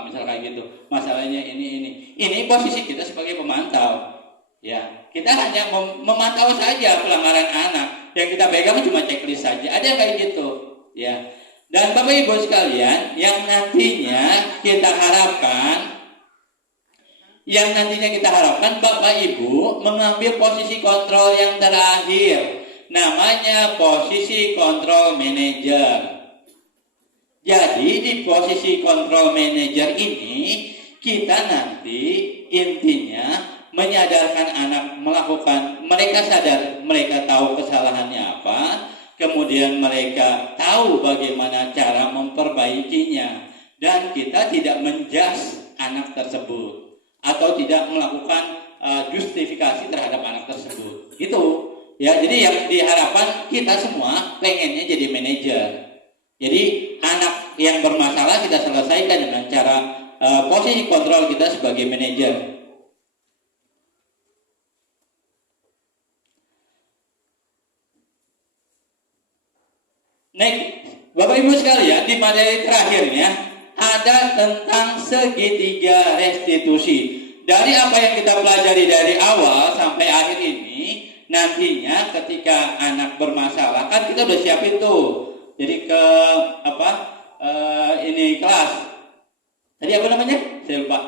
misal kayak gitu. Masalahnya ini posisi kita sebagai pemantau. Ya, kita hanya memantau saja pelanggaran anak. Yang kita pegang cuma checklist saja. Ada yang kayak gitu, ya. Dan Bapak Ibu sekalian, yang nantinya kita harapkan Bapak Ibu mengambil posisi kontrol yang terakhir. Namanya posisi kontrol manajer. Jadi di posisi kontrol manajer ini kita nanti intinya menyadarkan anak mereka sadar, mereka tahu kesalahannya apa, kemudian mereka tahu bagaimana cara memperbaikinya, dan kita tidak menjudge anak tersebut atau tidak melakukan justifikasi terhadap anak tersebut. Itu ya, jadi yang diharapkan kita semua pengennya jadi manajer. Jadi anak yang bermasalah kita selesaikan dengan cara posisi kontrol kita sebagai manajer. Bapak Ibu sekalian, di materi terakhirnya ada tentang segitiga restitusi. Dari apa yang kita pelajari dari awal sampai akhir ini, nantinya ketika anak bermasalah kan kita udah siapin tuh. Jadi kelas. Tadi apa namanya? Saya lupa.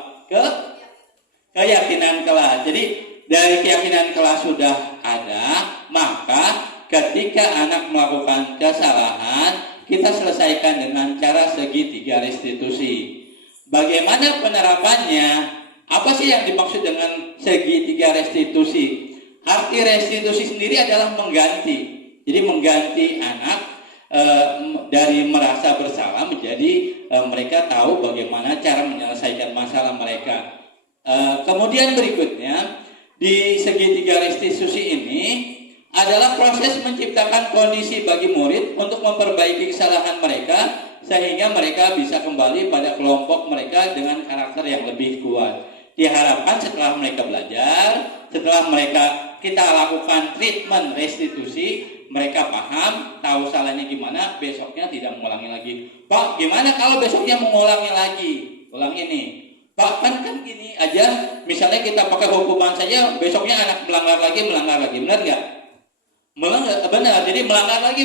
Keyakinan kelas. Jadi dari keyakinan kelas sudah ada, maka ketika anak melakukan kesalahan, kita selesaikan dengan cara segitiga restitusi. Bagaimana penerapannya? Apa sih yang dimaksud dengan segitiga restitusi? Arti restitusi sendiri adalah mengganti. Jadi mengganti anak dari merasa bersalah menjadi mereka tahu bagaimana cara menyelesaikan masalah mereka. Kemudian berikutnya, di segitiga restitusi ini adalah proses menciptakan kondisi bagi murid untuk memperbaiki kesalahan mereka sehingga mereka bisa kembali pada kelompok mereka dengan karakter yang lebih kuat. Diharapkan setelah mereka belajar, setelah mereka kita lakukan treatment restitusi, mereka paham, tahu salahnya gimana, besoknya tidak mengulangi lagi. Pak, gimana kalau besoknya mengulangi lagi? Ulang ini. Pak, kan gini aja, misalnya kita pakai hukuman saja, besoknya anak melanggar lagi, benar nggak? Benar, jadi melanggar lagi,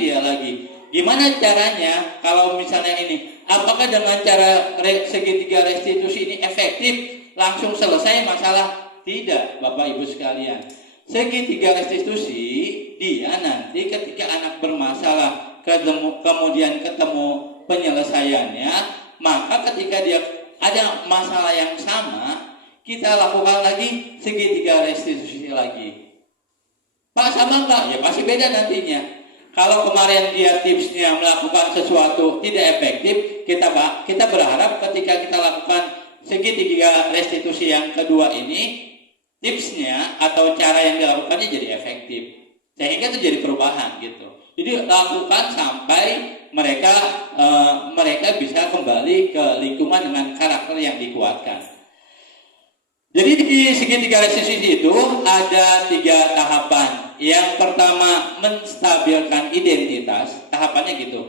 dia lagi. Gimana caranya kalau misalnya ini? Apakah dengan cara segitiga restitusi ini efektif? Langsung selesai masalah? Tidak, Bapak Ibu sekalian. Segitiga restitusi, dia nanti ketika anak bermasalah, kemudian ketemu penyelesaiannya, maka ketika dia ada masalah yang sama, kita lakukan lagi segitiga restitusi lagi. Pak, sama enggak? Ya pasti beda nantinya. Kalau kemarin dia tipsnya melakukan sesuatu tidak efektif, kita berharap ketika kita lakukan segitiga restitusi yang kedua ini, tipsnya atau cara yang dilakukannya jadi efektif, sehingga itu jadi perubahan gitu. Jadi lakukan sampai mereka bisa kembali ke lingkungan dengan karakter yang dikuatkan. Jadi di segitiga restitusi itu ada 3 tahapan. Yang pertama, menstabilkan identitas. Tahapannya gitu.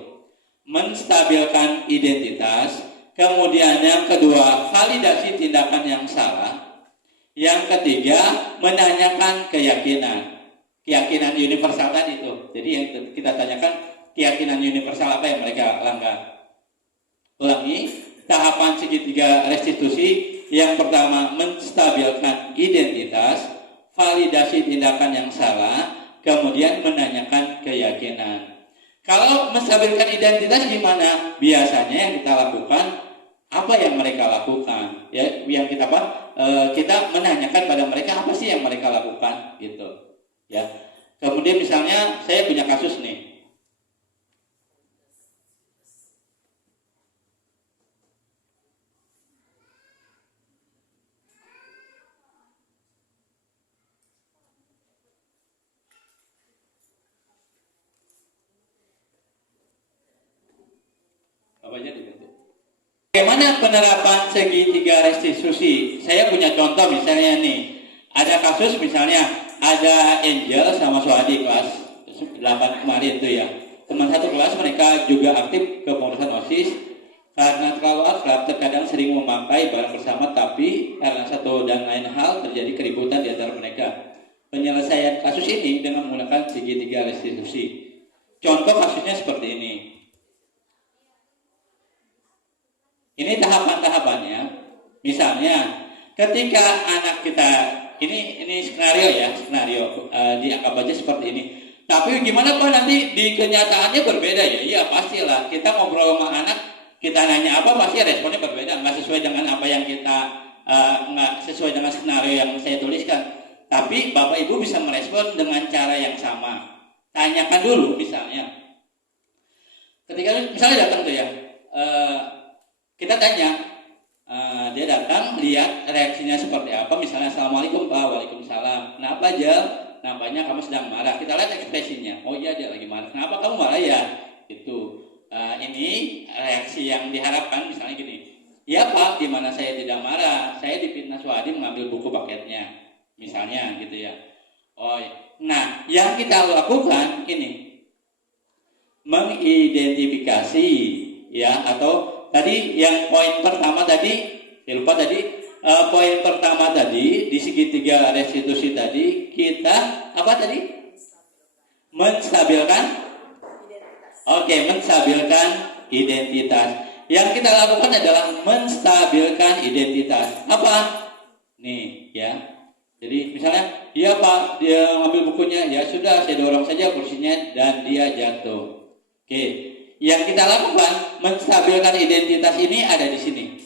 Menstabilkan identitas. Kemudian yang kedua, validasi tindakan yang salah. Yang ketiga, menanyakan keyakinan. Keyakinan universal tadi itu. Jadi yang kita tanyakan, keyakinan universal apa yang mereka langgar. Ulangi, tahapan segitiga restitusi. Yang pertama, menstabilkan identitas, validasi tindakan yang salah, kemudian menanyakan keyakinan. Kalau menstabilkan identitas gimana? Biasanya yang kita lakukan, apa yang mereka lakukan? Ya, yang kita kita menanyakan pada mereka apa sih yang mereka lakukan, gitu. Ya. Kemudian misalnya saya punya kasus nih. Bagaimana penerapan segitiga restitusi? Saya punya contoh misalnya nih. Ada kasus misalnya ada Angel sama Suhadi kelas 8 kemarin itu ya. Teman satu kelas mereka juga aktif kepengurusan OSIS. Karena terlalu akrab terkadang sering memakai barang bersama, tapi karena satu dan lain hal terjadi keributan di antara mereka. Penyelesaian kasus ini dengan menggunakan segitiga restitusi. Contoh kasusnya seperti ini. Ini tahapan-tahapannya. Misalnya, ketika anak kita ini skenario dianggap aja seperti ini. Tapi gimana Pak nanti di kenyataannya berbeda ya? Iya pastilah. Kita ngobrol sama anak, kita nanya apa pasti responnya berbeda, nggak sesuai dengan apa yang kita nggak sesuai dengan skenario yang saya tuliskan. Tapi Bapak Ibu bisa merespon dengan cara yang sama. Tanyakan dulu misalnya. Ketika misalnya datang tuh ya. Kita tanya, dia datang, lihat reaksinya seperti apa. Misalnya, Assalamualaikum Pak, Waalaikumsalam. Kenapa aja? Nampaknya kamu sedang marah. Kita lihat ekspresinya. Oh iya, dia lagi marah. Kenapa kamu marah ya? Itu. Ini reaksi yang diharapkan. Misalnya gini, ya Pak, di mana saya tidak marah? Saya difitnah Suhadi mengambil buku paketnya. Misalnya gitu ya. Oh, nah, yang kita lakukan ini mengidentifikasi ya, atau tadi yang poin pertama tadi, poin pertama tadi di segitiga restitusi tadi kita apa tadi? Menstabilkan identitas. Oke, menstabilkan identitas. Yang kita lakukan adalah menstabilkan identitas. Apa? Nih ya. Jadi misalnya, iya Pak, dia ngambil bukunya, ya sudah saya dorong saja kursinya dan dia jatuh. Oke, yang kita lakukan menstabilkan identitas ini ada di sini.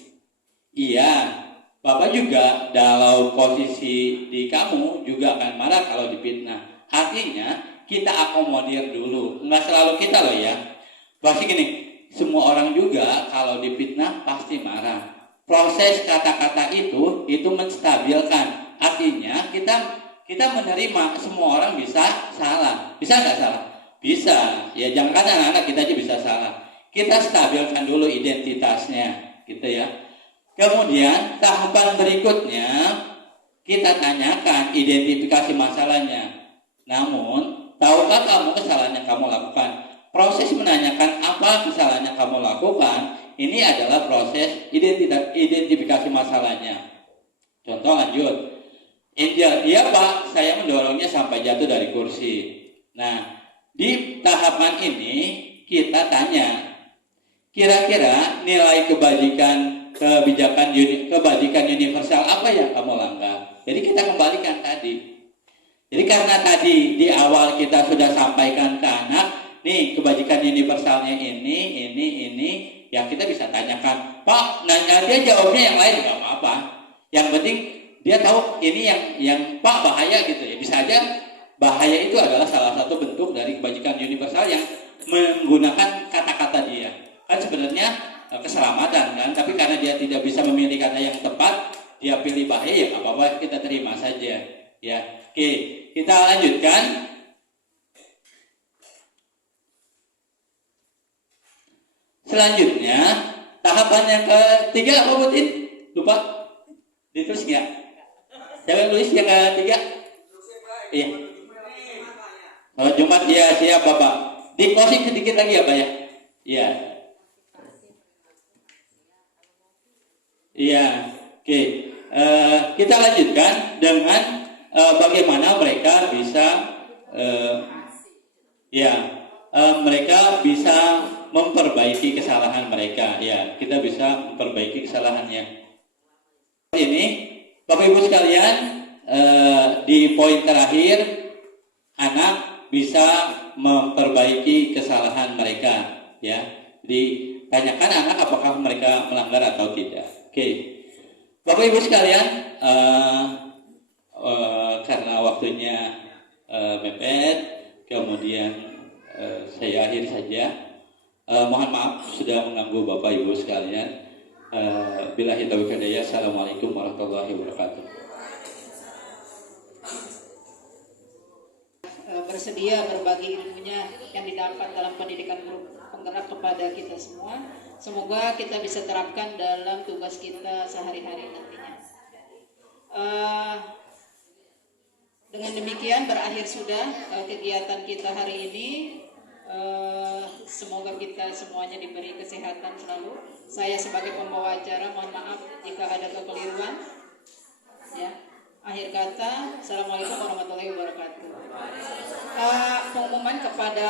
Iya, Bapak juga dalam posisi di kamu juga akan marah kalau difitnah. Artinya kita akomodir dulu, nggak selalu kita loh ya. Pasti gini, semua orang juga kalau difitnah pasti marah. Proses kata-kata itu menstabilkan. Artinya kita menerima semua orang bisa salah. Bisa nggak salah? Bisa. Ya jangan anak-anak kita aja bisa salah. Kita stabilkan dulu identitasnya, gitu ya. Kemudian tahapan berikutnya kita tanyakan identifikasi masalahnya. Namun, tahukah kamu kesalahan yang kamu lakukan? Proses menanyakan apa kesalahan yang kamu lakukan ini adalah proses identifikasi masalahnya. Contoh lanjut. Iya Pak, saya mendorongnya sampai jatuh dari kursi. Nah, di tahapan ini kita tanya, kira-kira nilai kebajikan universal apa yang kamu langgar? Jadi kita kembalikan tadi. Jadi karena tadi di awal kita sudah sampaikan ke anak, nih kebajikan universalnya ini, ya kita bisa tanyakan, Pak, nanya dia jawabnya yang lain nggak apa-apa. Yang penting dia tahu ini yang Pak bahaya gitu ya. Bisa aja bahaya itu adalah salah satu bentuk dari kebajikan universal yang menggunakan kata-kata dia. Kan sebenarnya keselamatan kan, tapi karena dia tidak bisa memilih kata yang tepat, dia pilih bahaya ya apa-apa kita terima saja ya. Oke, kita lanjutkan. Selanjutnya tahapan yang ketiga apa Butin? Lupa ditulis nggak? Siapa tulis yang ketiga? Iya. Oh, Jumat ya siap Bapak. Di closing sedikit lagi ya Pak ya. Iya. Iya. Oke. Kita lanjutkan dengan bagaimana mereka bisa mereka bisa memperbaiki kesalahan mereka. Ya, kita bisa memperbaiki kesalahannya. Ini Bapak Ibu sekalian, di poin terakhir, anak bisa memperbaiki kesalahan mereka, ya. Ditanyakan anak apakah mereka melanggar atau tidak. Oke, Bapak Ibu sekalian, karena waktunya mepet, kemudian saya akhiri saja. Mohon maaf sudah mengganggu Bapak Ibu sekalian. Billahi taufiq wal hidayah. Assalamualaikum warahmatullahi wabarakatuh. Bersedia berbagi ilmunya yang didapat dalam pendidikan guru penggerak kepada kita semua. Semoga kita bisa terapkan dalam tugas kita sehari-hari nantinya. Dengan demikian berakhir sudah kegiatan kita hari ini. Semoga kita semuanya diberi kesehatan selalu. Saya sebagai pembawa acara mohon maaf jika ada kekeliruan. Ya. Akhir kata, Assalamualaikum warahmatullahi wabarakatuh. Pengumuman kepada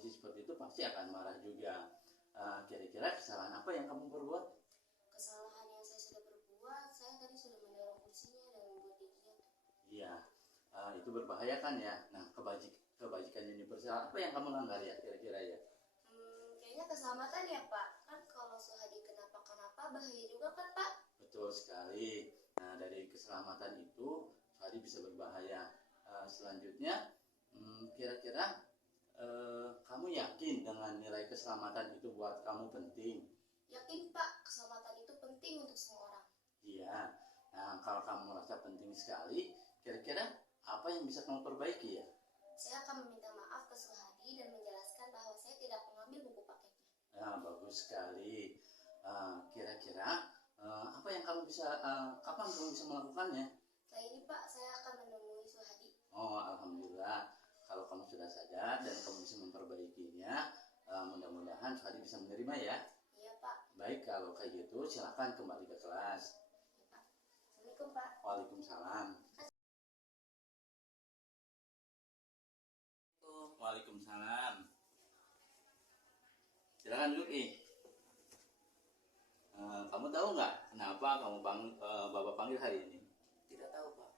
kondisi seperti itu pasti akan marah juga. Kira-kira kesalahan apa yang kamu perbuat? Kesalahan yang saya sudah perbuat, saya tadi sudah mendorong kursinya dan membuat dia jatuh. Iya, itu berbahaya kan ya. Nah, kebajikan universal apa yang kamu langgar ya kira-kira ya? Kayaknya keselamatan ya Pak. Kan kalau Suhadi kenapa-kenapa bahaya juga kan Pak? Betul sekali. Nah, dari keselamatan itu Suhadi bisa berbahaya. Selanjutnya, kira-kira kamu yakin dengan nilai keselamatan itu buat kamu penting? Yakin Pak, keselamatan itu penting untuk semua orang. Iya. Nah, kalau kamu merasa penting sekali, kira-kira apa yang bisa kamu perbaiki ya? Saya akan meminta maaf ke Suhadi dan menjelaskan bahwa saya tidak mengambil buku paketnya. Nah, bagus sekali. Kira-kira apa yang kamu bisa, kapan kamu bisa melakukannya? Setelah ini Pak, saya akan menemui Suhadi. Oh, alhamdulillah. Kalau kamu sudah sadar dan kamu bisa memperbaikinya, mudah-mudahan Suhadi bisa menerima ya. Iya Pak. Baik, kalau kayak gitu silakan kembali ke kelas. Iya Pak. Assalamualaikum Pak. Waalaikumsalam. Waalaikumsalam. Silakan duduk kamu tahu nggak kenapa Bapak panggil hari ini? Tidak tahu Pak.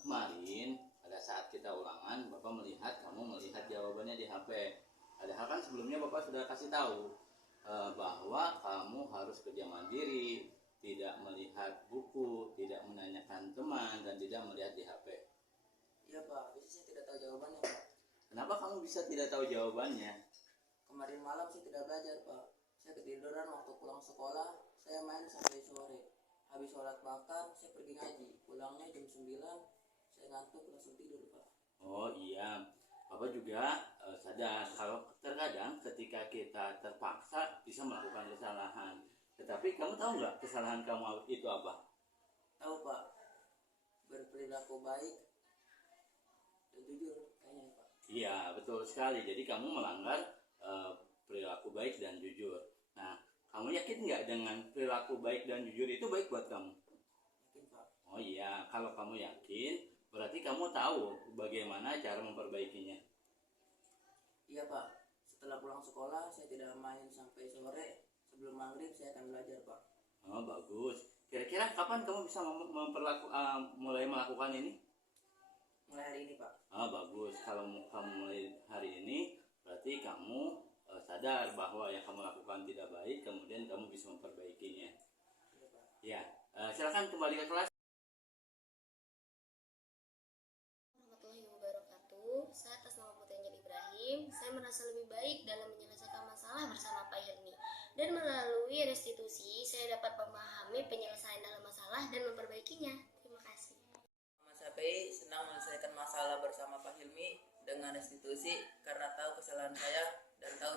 Kemarin pada saat kita ulangan, Bapak melihat kamu melihat jawabannya di HP. Padahal kan sebelumnya Bapak sudah kasih tahu bahwa kamu harus kerja mandiri, tidak melihat buku, tidak menanyakan teman, dan tidak melihat di HP. Iya Pak, bisa saya tidak tahu jawabannya Pak. Kenapa kamu bisa tidak tahu jawabannya? Kemarin malam saya tidak belajar Pak. Saya ketiduran waktu pulang sekolah, saya main sampai sore. Habis sholat makan, saya pergi ngaji. Pulangnya jam 9, saya ngantuk langsung tidur Pak. Oh iya, Bapak juga sadar kalau terkadang ketika kita terpaksa bisa melakukan kesalahan. Tetapi kamu tahu nggak kesalahan kamu itu apa? Tahu Pak, berperilaku baik dan jujur kayaknya Pak. Iya, betul sekali. Jadi kamu melanggar perilaku baik dan jujur. Nah, kamu yakin nggak dengan perilaku baik dan jujur itu baik buat kamu? Yakin Pak. Oh iya, kalau kamu yakin, berarti kamu tahu bagaimana cara memperbaikinya. Iya Pak, setelah pulang sekolah saya tidak main sampai sore. Sebelum maghrib saya akan belajar Pak. Oh, bagus. Kira-kira kapan kamu bisa mulai melakukan ini? Mulai hari ini Pak. Oh, bagus. Kalau kamu mulai hari ini, berarti kamu sadar bahwa yang kamu lakukan tidak baik, kemudian kamu bisa memperbaikinya. Iya Pak. Ya, silakan kembali ke kelas. Warahmatullahi wabarakatuh. Saya atas nama Putri Anjali Ibrahim. Saya merasa lebih baik dalam menyelesaikan masalah bersama Pak Hilmi. Dan melalui restitusi, saya dapat memahami penyelesaian dalam masalah dan memperbaikinya. Terima kasih. Mas Sapi senang menyelesaikan masalah bersama Pak Hilmi dengan restitusi karena tahu kesalahan saya dan tahu